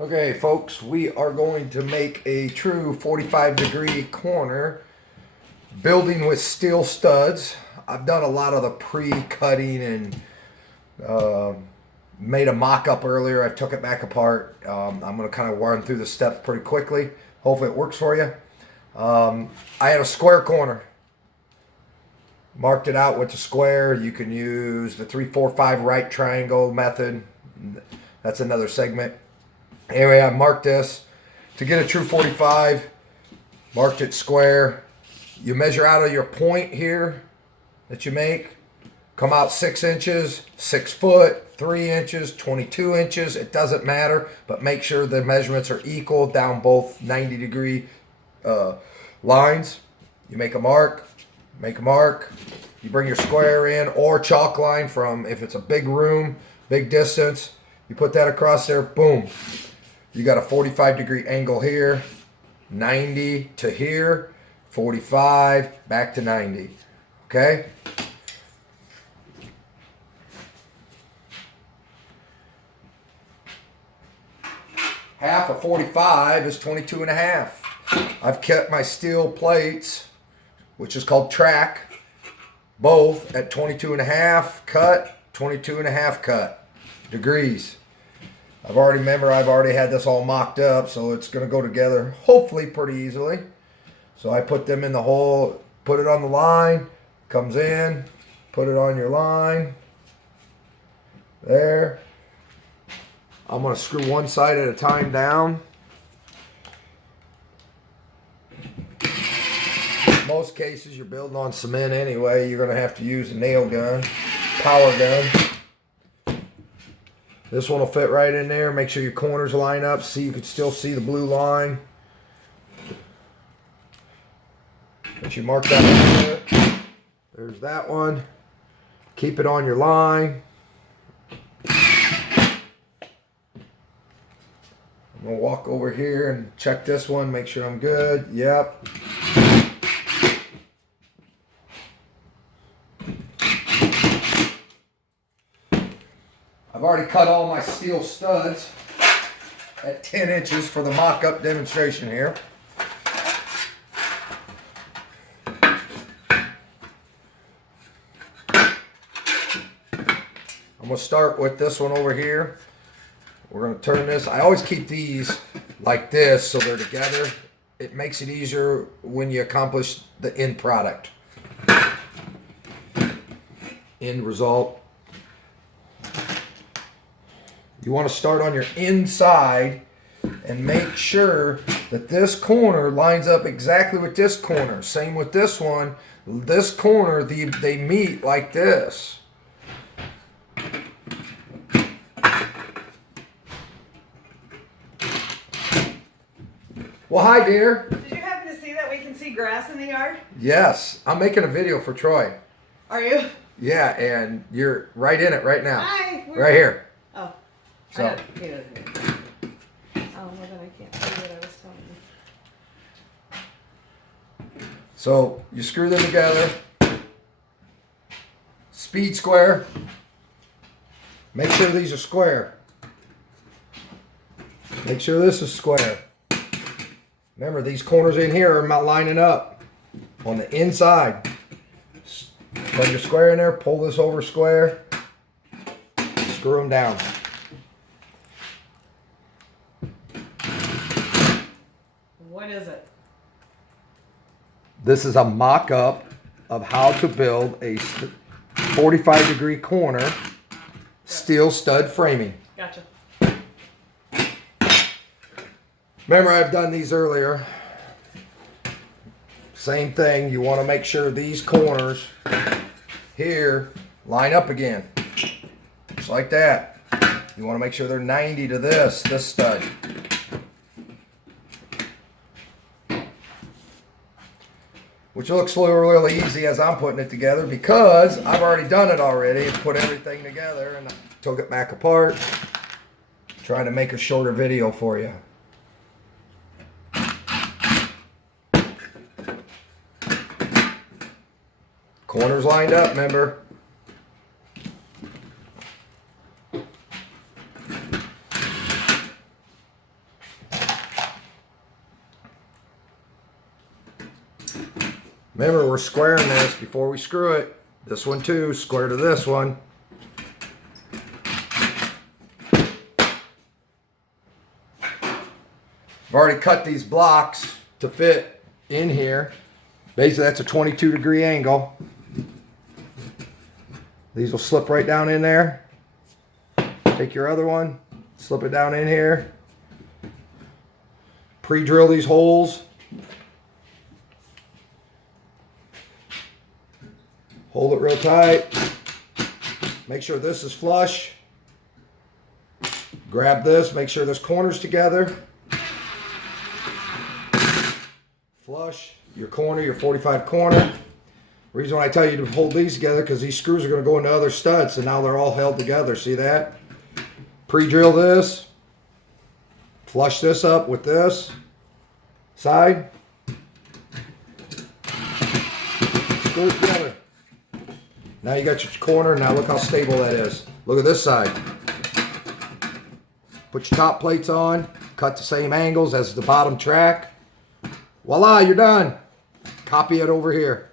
Okay, folks, we are going to make a true 45-degree corner building with steel studs. I've done a lot of the pre-cutting and made a mock-up earlier. I took it back apart. I'm going to kind of run through the steps pretty quickly. Hopefully it works for you. I had a square corner. Marked it out with the square. You can use the 3, 4, 5 right triangle method. That's another segment. Anyway, I marked this. To get a true 45, marked it square. You measure out of your point here that you make. Come out 6 inches, 6 foot, 3 inches, 22 inches. It doesn't matter, but make sure the measurements are equal down both 90-degree lines. You make a mark. You bring your square in or chalk line from, if it's a big room, big distance, you put that across there, boom. You got a 45-degree angle here, 90 to here, 45, back to 90, okay? Half of 45 is 22 and a half. I've kept my steel plates, which is called track, both at 22 and a half cut, 22 and a half cut degrees. I've already had this all mocked up, so it's going to go together hopefully pretty easily. So I put them in the hole, put it on the line, comes in, put it on your line. There. I'm going to screw one side at a time down. Most cases you're building on cement anyway, you're going to have to use a nail gun, power gun. This one will fit right in there. Make sure your corners line up. See, you can still see the blue line. But you mark that right there. There's that one. Keep it on your line. I'm going to walk over here and check this one. Make sure I'm good. Yep. I've already cut all my steel studs at 10 inches for the mock-up demonstration here. I'm going to start with this one over here. We're going to turn this. I always keep these like this so they're together. It makes it easier when you accomplish the end product. End result. You want to start on your inside and make sure that this corner lines up exactly with this corner. Same with this one. This corner, they meet like this. Well, hi, dear. Did you happen to see that we can see grass in the yard? Yes. I'm making a video for Troy. Are you? Yeah, and you're right in it right now. Hi. Right here. Oh. So. He doesn't hear. Oh, well then I can't see what I was telling you. So you screw them together. Speed square. Make sure these are square. Make sure this is square. Remember, these corners in here are not lining up on the inside. Put your square in there, pull this over square, screw them down. What is it? This is a mock-up of how to build a 45-degree corner steel stud framing. Gotcha. Remember, I've done these earlier. Same thing. You want to make sure these corners here line up again. Just like that. You want to make sure they're 90 to this stud. Which looks really easy as I'm putting it together because I've already done it already and put everything together and I took it back apart. Trying to make a shorter video for you. Corners lined up, remember? Remember, we're squaring this before we screw it. This one too, square to this one. I've already cut these blocks to fit in here. Basically, that's a 22-degree angle. These will slip right down in there. Take your other one, slip it down in here. Pre-drill these holes. Hold it real tight. Make sure this is flush. Grab this, make sure this corner's together. Flush your corner, your 45 corner. Reason why I tell you to hold these together, because these screws are going to go into other studs, and now they're all held together. See that? Pre-drill this. Flush this up with this side. Screw it together. Now you got your corner. Now look how stable that is. Look at this side. Put your top plates on. Cut the same angles as the bottom track. Voila, you're done. Copy it over here.